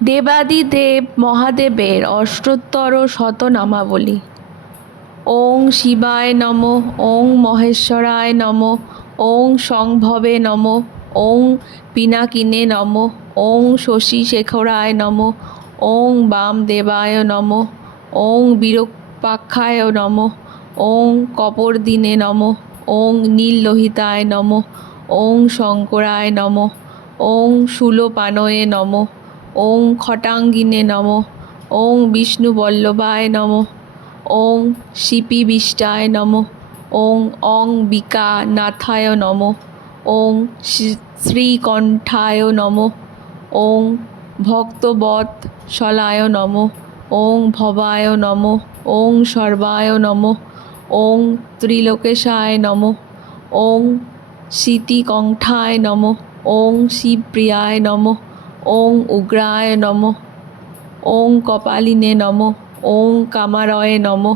দেবাদিদেব মহাদেবের অষ্টোত্তর শতনামাবলী ওং শিবায় নম ওং মহেশ্বরায় নম ওং সংভবে নম ওং পিনাকিনে নম ওং শশী শেখরায় নম ওং বামদেবায় নম ওং বিরূপাক্ষায় নম ওং কপরদিনে নম ওং নীললোহিতায় নম ওং শঙ্করায় নম ওং শূলপানয়ে নম ওং খটাঙ্গিনে নম ওং বিষ্ণু বিষ্ণুবল্লভায় নম ওং শিপিবিষ্টায় নম ওং অং বিকা নাথায় নম ওং শ্রী- শ্রীকণ্ঠায় নম ওং ভক্তবৎ শলায় নম ওং ভবায় নম ওং সর্বায় নম ওং ত্রিলোকেশায় নম ওং শীতিকণ্ঠায় নম ওং শিবপ্রিয়ায় নম ওং উগ্রায় নম। ওং কপালিনে নম। ওং কামারয়ে নম।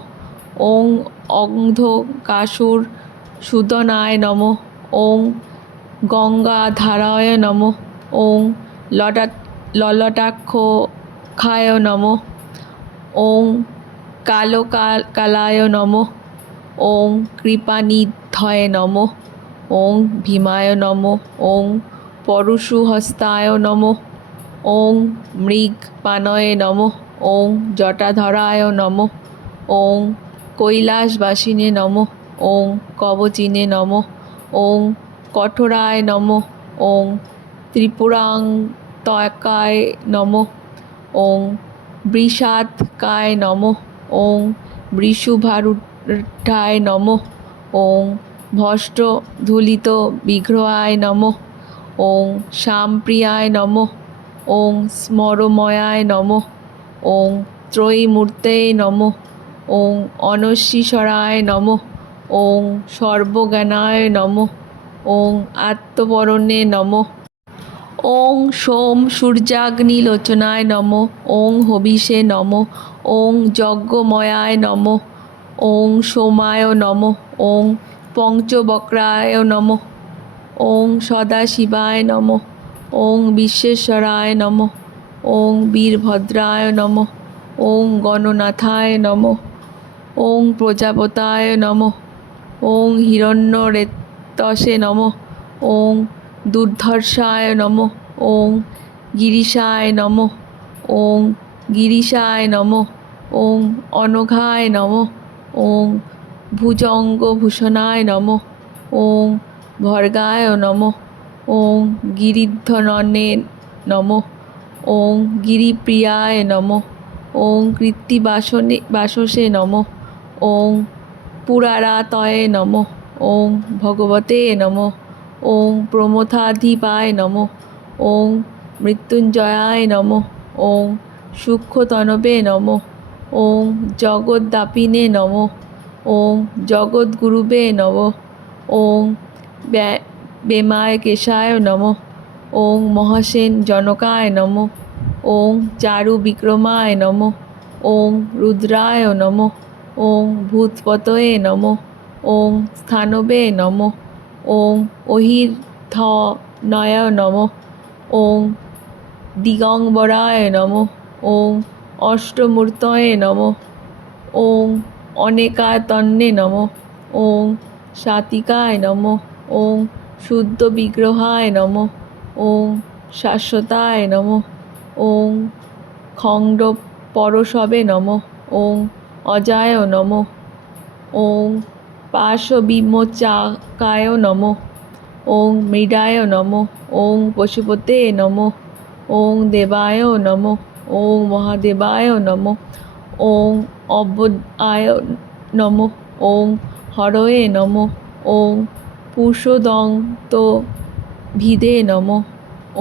ওং অন্ধকাসুর সুদনায় নম। ওং গঙ্গাধারায় নম। ওং লটা ললটাক্ষ খায় নম। ওং কালো কালায় নম। ওং কৃপানিধয় নম। ওং ভীমায় নম। ওং পরশুহস্তায় নম। ওং মৃগ পানয়ে নম, ওং জটাধরায় নম, ওং কৈলাসবাসিনে নম, ওং কবচিনে নম, ওং কঠোরায় নম, ওং ত্রিপুরান্তকায় নম, ওং বৃষাৎকায় নম, ওং বৃষুভারুঠায় নম, ওং ভষ্ট ধূলিত বিগ্রহায় নম, ওং শ্যামপ্রিয়ায় নম ওং স্মরময়ায় নম ওং ত্রয়ীমূর্তে নম ওং অনশ্বীশ্বরায় নম ওং সর্বজ্ঞানায় নম ওং আত্মবরণে নম ওং সোম সূর্যাগ্নি সূর্যাগ্নিলোচনায় নম ওং হবিষে নম ওং যজ্ঞময়ায় নম ওং সোমায় নম ওং পঞ্চবক্রায় নম ওং সদাশিবায় নম ওং বিশ্বেশ্বরায় নম ওং বীরভদ্রায় নম ওং গণনাথায় নম ওং প্রজাপতায় নম ওং হিরণ্যরেতসে নম ওং দুর্ধর্ষায় নম ওং গিরিশায় নম ওং গিরিশায় নম ওং অনঘায় নম ওং ভুজঙ্গভূষণায় নম ওং ভর্গায় নম ওং গিরিধ্বননে নম ওং গিরিপ্রিয়ায় নম ওং কৃত্তিবাসনে বাসসে নম ওং পুরারাতয়ে নম ওং ভগবতে নম ওং প্রমথাধিপায় নম ওং মৃত্যুঞ্জয়ায় নম ওং সূক্ষ্মতনবে নম ওং জগদ্দাপিনে নম ওং জগদ্গুরুবে নম ওং ব্যা- বেমায় কেশায় নম ওং মহাসেন জনকায় নম ওং চারু বিক্রমায় নম ওং রুদ্রায় নম ওং ভূতপতয়ে নম ওং স্থানবে নম ওং অহির্ধ নয় নম ওং দিগম্বরায় নম ওং অষ্টমূর্তয়ে নম ওং অনেকাতন্নে নম ওং সাতিকায় নম ওং শুদ্ধ বিগ্রহায় নম ওং শাশ্বতায় নম ওং খণ্ড পরশবে নম ওং অজায় নম ওং পাশবিমোচাকায় নম ওং মৃডায় নম ওং পশুপতে নম ওং দেবায় নম ওং মহাদেবায় নম ওং অব্যয় নম ওং হরয়ে নম ওং পুষদন্ত ভিদে নম।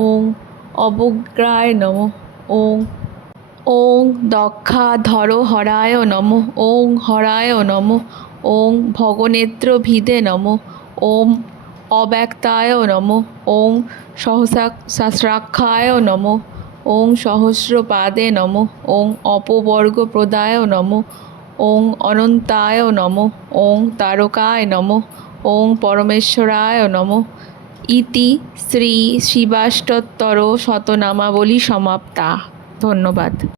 ওং অবগ্রায় নম। ওং ওং দক্ষাধর হরায় নম। ওং হরায় নম। ওং ভগনেত্র ভিদে নম। ওম অব্যক্তায় নম। ওং সহসা সহস্রাক্ষায় নম। ওং সহস্রপাদে নম। ওং অপবর্গ প্রদায় নম। ওং অনন্তায় নম, ওং তারকায় নম, ওং পরমেশ্বরায় নম। ইতি শ্রী শিবাষ্টত্তর শতনামাবলী সমাপ্তা। ধন্যবাদ।